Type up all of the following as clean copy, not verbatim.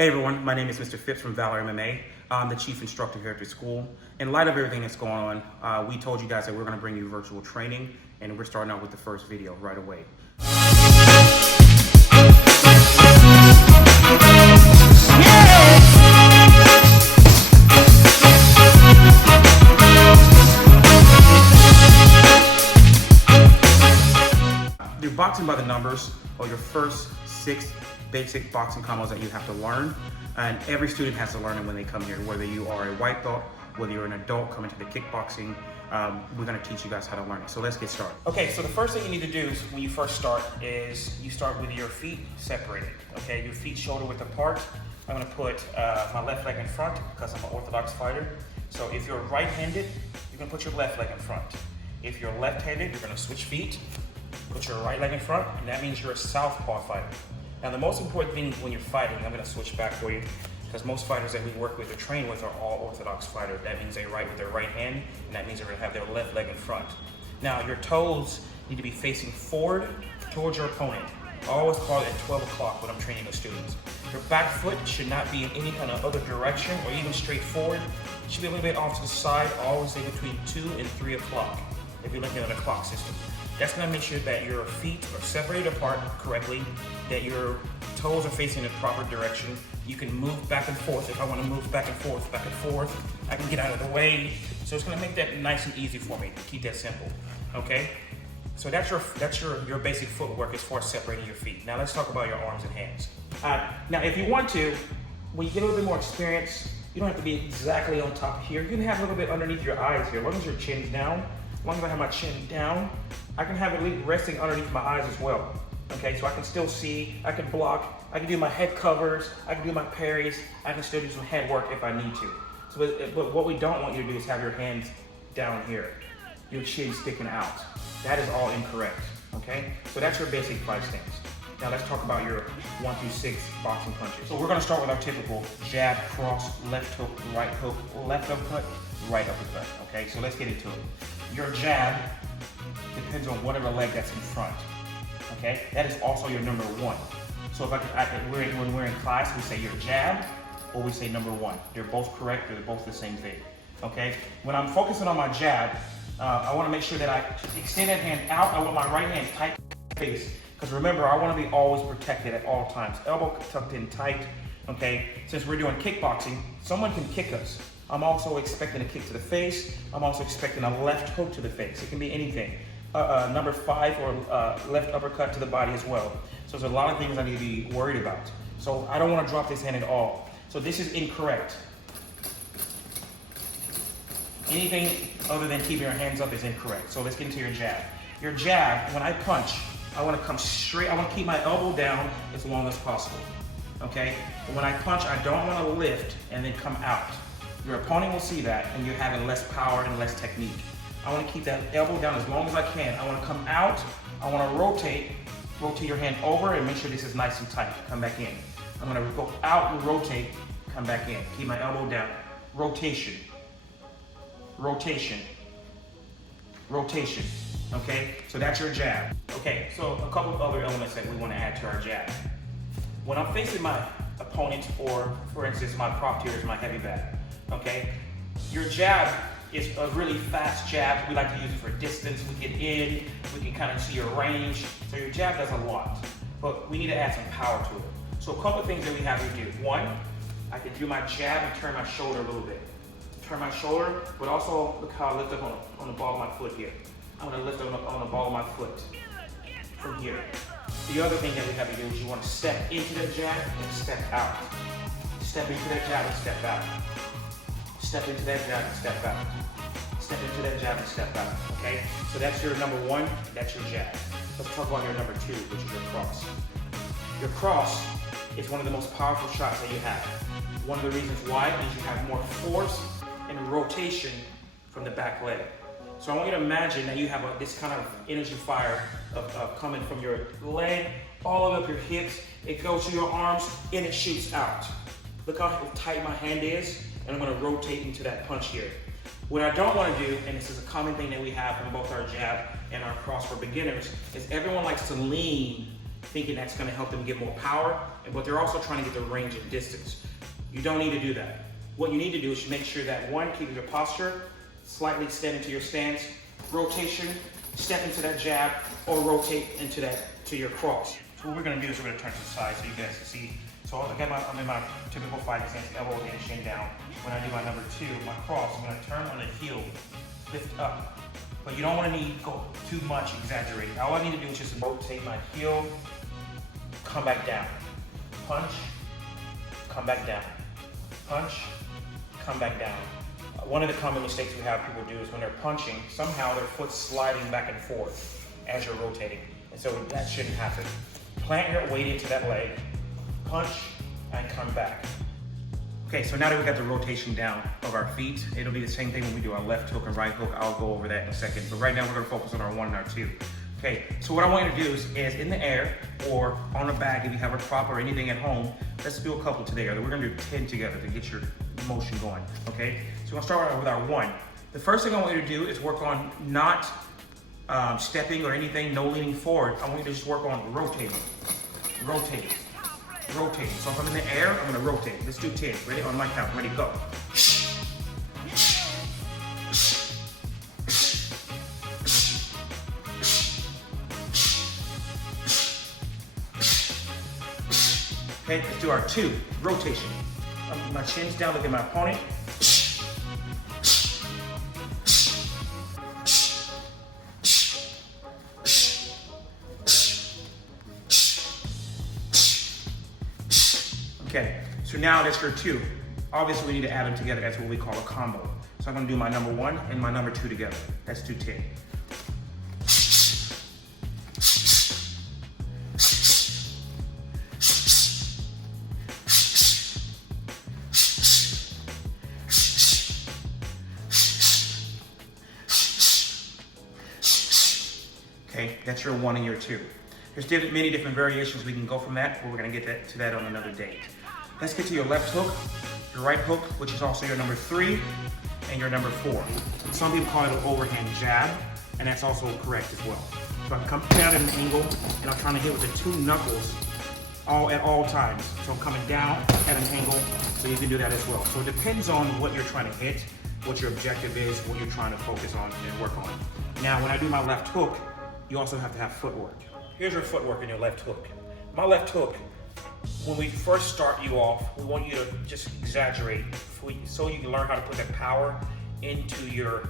Hey everyone, my name is Mr. Phipps from Valor MMA. I'm the chief instructor here at the school. In light of everything that's going on, we told you guys that we're going to bring you virtual training, and we're starting out with the first video right away. Your boxing by the numbers are your first 6 basic boxing combos that you have to learn, and every student has to learn it when they come here, whether you are a white belt, whether you're an adult coming to the kickboxing. We're going to teach you guys how to learn it. So let's get started. Okay, so the first thing you need to do is when you first start is you start with your feet separated. Okay, your feet shoulder width apart. I'm going to put my left leg in front because I'm an orthodox fighter. So if you're right-handed, you can put your left leg in front. If you're left-handed, you're going to switch feet, put your right leg in front, and that means you're a southpaw fighter. Now, the most important thing when you're fighting, I'm going to switch back for you, because most fighters that we work with or train with are all orthodox fighters. That means they fight with their right hand, and that means they're going to have their left leg in front. Now, your toes need to be facing forward towards your opponent. I always call it at 12 o'clock when I'm training the students. Your back foot should not be in any kind of other direction or even straight forward. It should be a little bit off to the side, always say between 2 and 3 o'clock if you're looking at a clock system. That's going to make sure that your feet are separated apart correctly, that your toes are facing the proper direction. You can move back and forth. If I want to move back and forth, I can get out of the way. So it's going to make that nice and easy for me to keep that simple. Okay? So that's your basic footwork as far as separating your feet. Now let's talk about your arms and hands. Now if you want to, when you get a little bit more experience, you don't have to be exactly on top here. You can have a little bit underneath your eyes here. As long as your chin's down, as long as I have my chin down, I can have it resting underneath my eyes as well. Okay, so I can still see, I can block, I can do my head covers, I can do my parries, I can still do some head work if I need to. So, but what we don't want you to do is have your hands down here, your chin sticking out. That is all incorrect, okay? So that's your basic fight stance. Now let's talk about your 1 through 6 boxing punches. So we're gonna start with our typical jab, cross, left hook, left uppercut, right uppercut, okay? So let's get into it. Your jab depends on whatever leg that's in front, okay? That is also your number 1. So if when we're in class, we say your jab or we say number 1. They're both correct, they're both the same thing, okay? When I'm focusing on my jab, I wanna make sure that I extend that hand out. I want my right hand tight to the face, because remember, I wanna be always protected at all times. Elbow tucked in tight, okay? Since we're doing kickboxing, someone can kick us. I'm also expecting a kick to the face. I'm also expecting a left hook to the face. It can be anything. Number 5 or left uppercut to the body as well. So there's a lot of things I need to be worried about. So I don't want to drop this hand at all. So this is incorrect. Anything other than keeping your hands up is incorrect. So let's get into your jab. Your jab, when I punch, I want to come straight. I want to keep my elbow down as long as possible. Okay? But when I punch, I don't want to lift and then come out. Your opponent will see that, and you're having less power and less technique. I want to keep that elbow down as long as I can. I want to come out. I want to rotate your hand over and make sure this is nice and tight. Come back in. I'm going to go out and rotate, come back in. Keep my elbow down. Rotation. Rotation. Rotation. Okay? So that's your jab. Okay, so a couple of other elements that we want to add to our jab. When I'm facing my opponent, or for instance, my prop tier is my heavy bag. Okay, your jab is a really fast jab. We like to use it for distance. We get in, we can kind of see your range. So your jab does a lot, but we need to add some power to it. So a couple of things that we have to do. 1, I can do my jab and turn my shoulder a little bit. Turn my shoulder, but also look how I lift up on the ball of my foot here. I'm gonna lift up on the ball of my foot from here. The other thing that we have to do is you want to step into that jab and step out. Step into that jab and step out. Step into that jab and step out. Step into that jab and step out, okay? So that's your number 1, that's your jab. Let's talk about your number 2, which is your cross. Your cross is one of the most powerful shots that you have. One of the reasons why is you have more force and rotation from the back leg. So I want you to imagine that you have this kind of energy fire of coming from your leg, all the way up your hips. It goes to your arms and it shoots out. Look how tight my hand is. And I'm going to rotate into that punch here. What I don't want to do, and this is a common thing that we have in both our jab and our cross for beginners, is everyone likes to lean thinking that's gonna help them get more power, but they're also trying to get the range and distance. You don't need to do that. What you need to do is make sure that one, keep your posture, slightly step into your stance, rotation, step into that jab, or rotate into your cross. So what we're gonna do is we're gonna turn to the side so you guys can see. So again, I'm in my typical fighting stance, elbow and shin down. When I do my number 2, my cross, I'm gonna turn on the heel, lift up. But you don't want to go too much exaggerated. All I need to do is just rotate my heel, come back down. Punch, come back down. Punch, come back down. One of the common mistakes we have people do is when they're punching, somehow their foot's sliding back and forth as you're rotating. And so that shouldn't happen. Plant your weight into that leg, punch, and come back. Okay, so now that we got the rotation down of our feet, it'll be the same thing when we do our left hook and right hook. I'll go over that in a second, but right now we're gonna focus on our 1 and our 2. Okay, so what I want you to do is in the air or on a bag, if you have a prop or anything at home, let's do a couple together. We're gonna do 10 together to get your motion going, okay? So we're gonna start with our 1. The first thing I want you to do is work on not stepping or anything, no leaning forward. I want you to just work on rotating, rotating. Rotating. So if I'm in the air, I'm gonna rotate. Let's do 10. Ready? On my count. Ready? Go. Okay, let's do our 2. Rotation. My chin's down, look at my opponent. Okay, so now that's your 2. Obviously, we need to add them together. That's what we call a combo. So I'm gonna do my number 1 and my number 2 together. Let's do 10. Okay, that's your 1 and your 2. There's many different variations we can go from that, but we're gonna get to that on another date. Let's get to your left hook, your right hook, which is also your number 3, and your number 4. Some people call it an overhand jab, and that's also correct as well. So I'm coming down at an angle, and I'm trying to hit with the 2 knuckles at all times. So I'm coming down at an angle, so you can do that as well. So it depends on what you're trying to hit, what your objective is, what you're trying to focus on and work on. Now, when I do my left hook, you also have to have footwork. Here's your footwork in your left hook. My left hook, when we first start you off, we want you to just exaggerate so you can learn how to put that power into your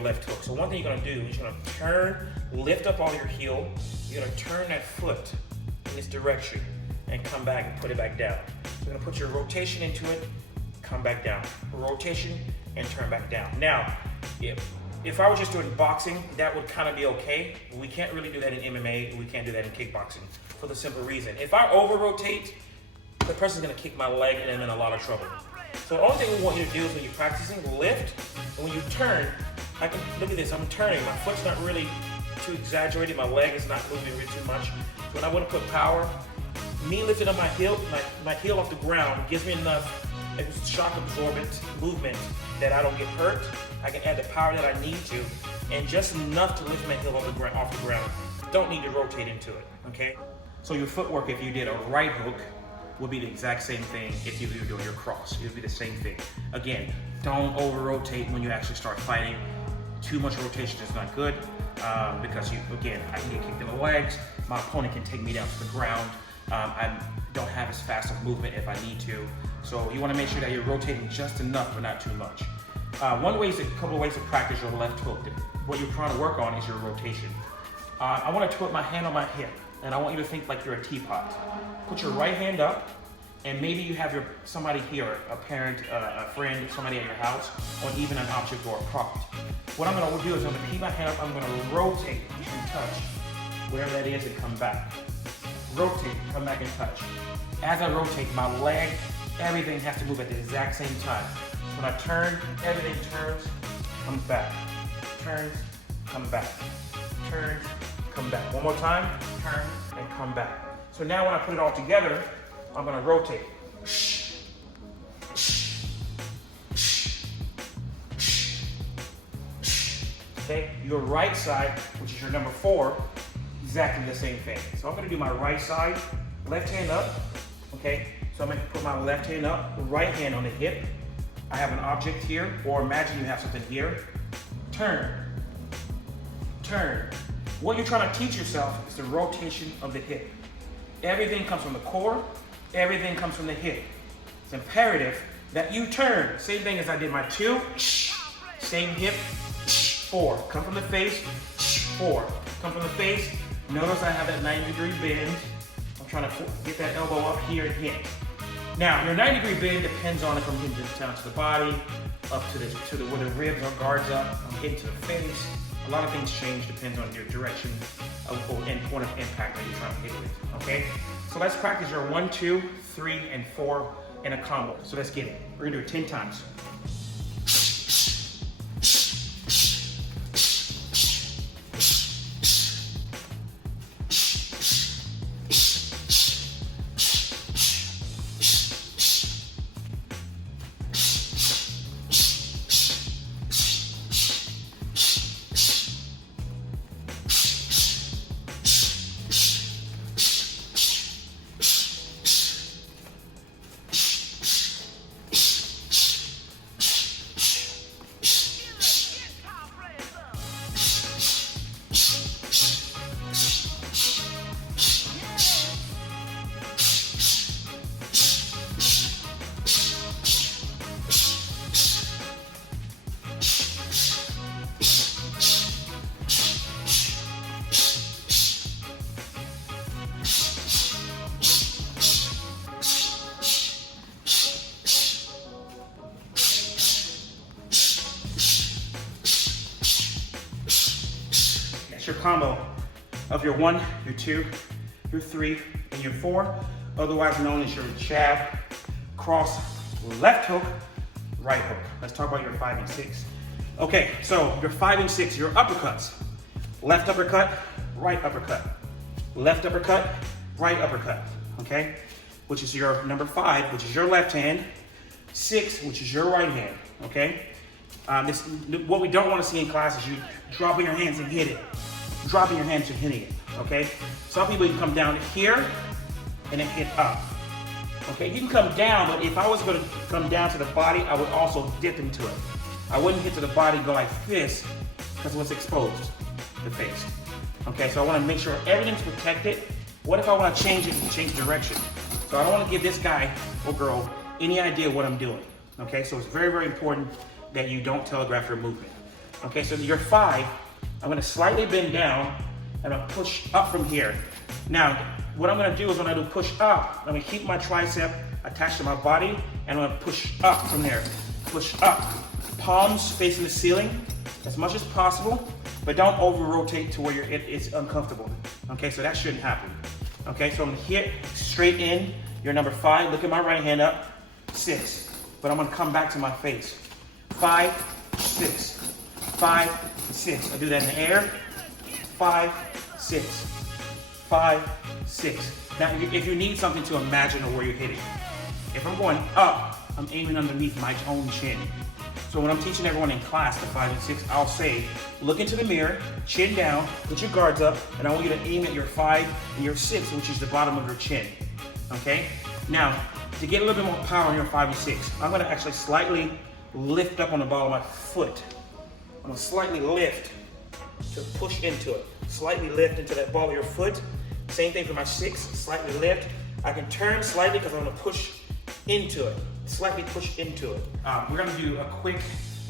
left hook. So one thing you're gonna do is you're gonna turn, lift up all your heel, you're gonna turn that foot in this direction and come back and put it back down. So you're gonna put your rotation into it, come back down. Rotation and turn back down. Now, if I was just doing boxing, that would kind of be okay. We can't really do that in MMA, we can't do that in kickboxing for the simple reason. If I over-rotate, the person's gonna kick my leg and I'm in a lot of trouble. So the only thing we want you to do is when you're practicing, lift, and when you turn, look at this, I'm turning, my foot's not really too exaggerated, my leg is not moving really too much. So when I wanna put power, me lifting up my heel, my heel off the ground gives me enough shock absorbent movement that I don't get hurt. I can add the power that I need to, and just enough to lift my heel off the ground. Don't need to rotate into it, okay? So your footwork, if you did a right hook, would be the exact same thing if you were doing your cross. It would be the same thing. Again, don't over-rotate when you actually start fighting. Too much rotation is not good because again, I can get kicked in the legs, my opponent can take me down to the ground. I don't have as fast of movement if I need to. So you want to make sure that you're rotating just enough, but not too much. A couple of ways to practice your left hook. What you're trying to work on is your rotation. I want to put my hand on my hip, and I want you to think like you're a teapot. Put your right hand up, and maybe you have somebody here, a parent, a friend, somebody at your house, or even an object or a prop. What I'm going to do is I'm going to keep my hand up, I'm going to rotate and touch wherever that is and come back. Rotate, come back and touch. As I rotate, my leg, everything has to move at the exact same time. When I turn, everything turns, comes back. Turns, come back. Turns, come back. One more time, turn and come back. So now when I put it all together, I'm gonna rotate. Okay, your right side, which is your number 4, exactly the same thing. So I'm gonna do my right side, left hand up, okay? So I'm gonna put my left hand up, right hand on the hip. I have an object here, or imagine you have something here. Turn, turn. What you're trying to teach yourself is the rotation of the hip. Everything comes from the core, everything comes from the hip. It's imperative that you turn. Same thing as I did my 2, same hip, 4. Come from the face, 4. Come from the face. Notice I have that 90-degree bend. I'm trying to get that elbow up here and hit. Now, your 90-degree bend depends on if I'm hitting down to the body, up to the where the ribs or guards up. I'm hitting to the face. A lot of things change depends on your direction and point of impact that you're trying to hit with. Okay? So let's practice your 1, 2, 3, and 4 in a combo. So let's get it. We're gonna do it 10 times. Your combo of your 1, your 2, your 3, and your 4, otherwise known as your jab, cross, left hook, right hook. Let's talk about your 5 and 6. Okay, so your 5 and 6, your uppercuts. Left uppercut, right uppercut. Left uppercut, right uppercut, okay? Which is your number 5, which is your left hand, 6, which is your right hand, okay? What we don't want to see in class is you dropping your hands and hit it. Dropping your hands and hitting it, okay? Some people can come down here and then hit up, okay? You can come down, but if I was gonna come down to the body, I would also dip into it. I wouldn't hit to the body and go like this because of what's exposed, the face, okay? So I wanna make sure everything's protected. What if I wanna change it and change direction? So I don't wanna give this guy or girl any idea what I'm doing, okay? So it's very, very important that you don't telegraph your movement, okay? So your 5, I'm gonna slightly bend down and I'm gonna push up from here. Now, what I'm gonna do is when I do push up, I'm gonna keep my tricep attached to my body and I'm gonna push up from there. Push up. Palms facing the ceiling as much as possible, but don't over rotate to where it's uncomfortable. Okay, so that shouldn't happen. Okay, so I'm gonna hit straight in. Your number 5, look at my right hand up, 6. But I'm gonna come back to my face. 5, 6. 5, 6. I do that in the air. 5, 6. 5, 6. Now, if you need something to imagine of where you're hitting, if I'm going up, I'm aiming underneath my own chin. So when I'm teaching everyone in class the 5 and 6, I'll say, look into the mirror, chin down, put your guards up, and I want you to aim at your 5 and your 6, which is the bottom of your chin. Okay? Now, to get a little bit more power on your 5 and 6, I'm gonna actually slightly lift up on the ball of my foot. I'm gonna slightly lift to push into it. Slightly lift into that ball of your foot. Same thing for my 6, slightly lift. I can turn slightly because I'm gonna push into it. Slightly push into it. We're gonna do a quick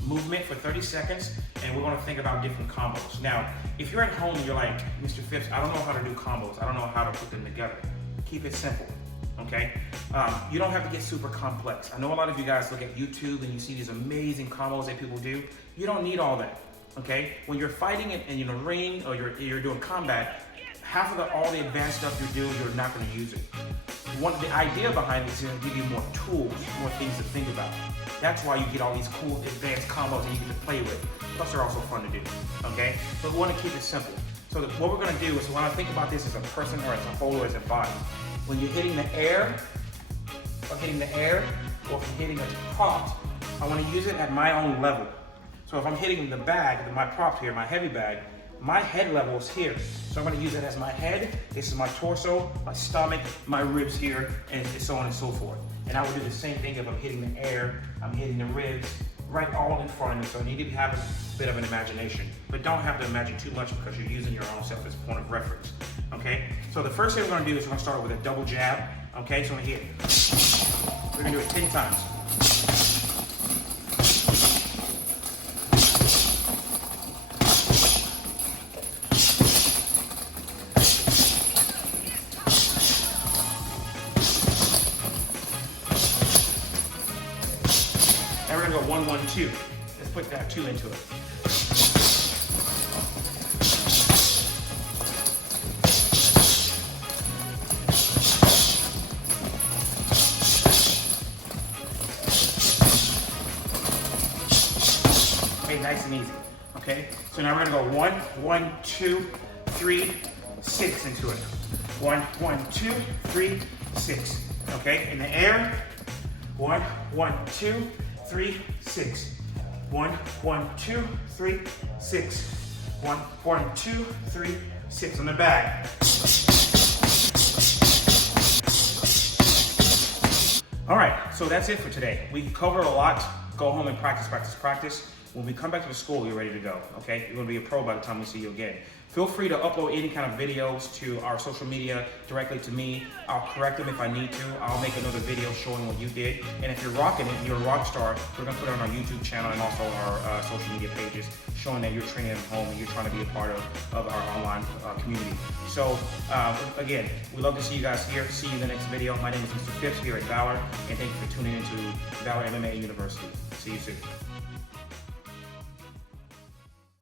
movement for 30 seconds and we're gonna think about different combos. Now, if you're at home and you're like, Mr. Phipps, I don't know how to do combos. I don't know how to put them together. Keep it simple, okay? You don't have to get super complex. I know a lot of you guys look at YouTube and you see these amazing combos that people do. You don't need all that, okay? When you're fighting in a ring or you're doing combat, half of all the advanced stuff you do, you're not gonna use it. The idea behind it is to give you more tools, more things to think about. That's why you get all these cool advanced combos that you get to play with. Plus they're also fun to do, okay? But we wanna keep it simple. So what we're gonna do is when I think about this as a person or as a whole or as a body, when you're hitting the air, or if I'm hitting a prop, I wanna use it at my own level. So if I'm hitting the bag, my prop here, my heavy bag, my head level is here. So I'm gonna use it as my head. This is my torso, my stomach, my ribs here, and so on and so forth. And I would do the same thing if I'm hitting the air, I'm hitting the ribs, right all in front of me. So I need to have a bit of an imagination, but don't have to imagine too much because you're using your own self as a point of reference, okay? So the first thing we're gonna do is we're gonna start with a double jab, okay? So I'm gonna hit. We're gonna do it 10 times. Now we're gonna go 1, 1, 2. Let's put that 2 into it. Okay, nice and easy. Okay, so now we're gonna go 1, 1, 2, 3, 6 into it. 1, 1, 2, 3, 6. Okay, in the air. 1, 1, 2, 3, 6. 1, 1, 2, 3, 6. 1, 1, 2, 3, 6 on the back. All right, so that's it for today. We covered a lot. Go home and practice, practice, practice. When we come back to the school, you're ready to go, okay? You're gonna be a pro by the time we see you again. Feel free to upload any kind of videos to our social media directly to me. I'll correct them if I need to. I'll make another video showing what you did. And if you're rocking it, you're a rock star, we're gonna put it on our YouTube channel and also our social media pages showing that you're training at home and you're trying to be a part of our online community. So again, we love to see you guys here. See you in the next video. My name is Mr. Phipps here at Valor, and thank you for tuning into Valor MMA University. See you soon.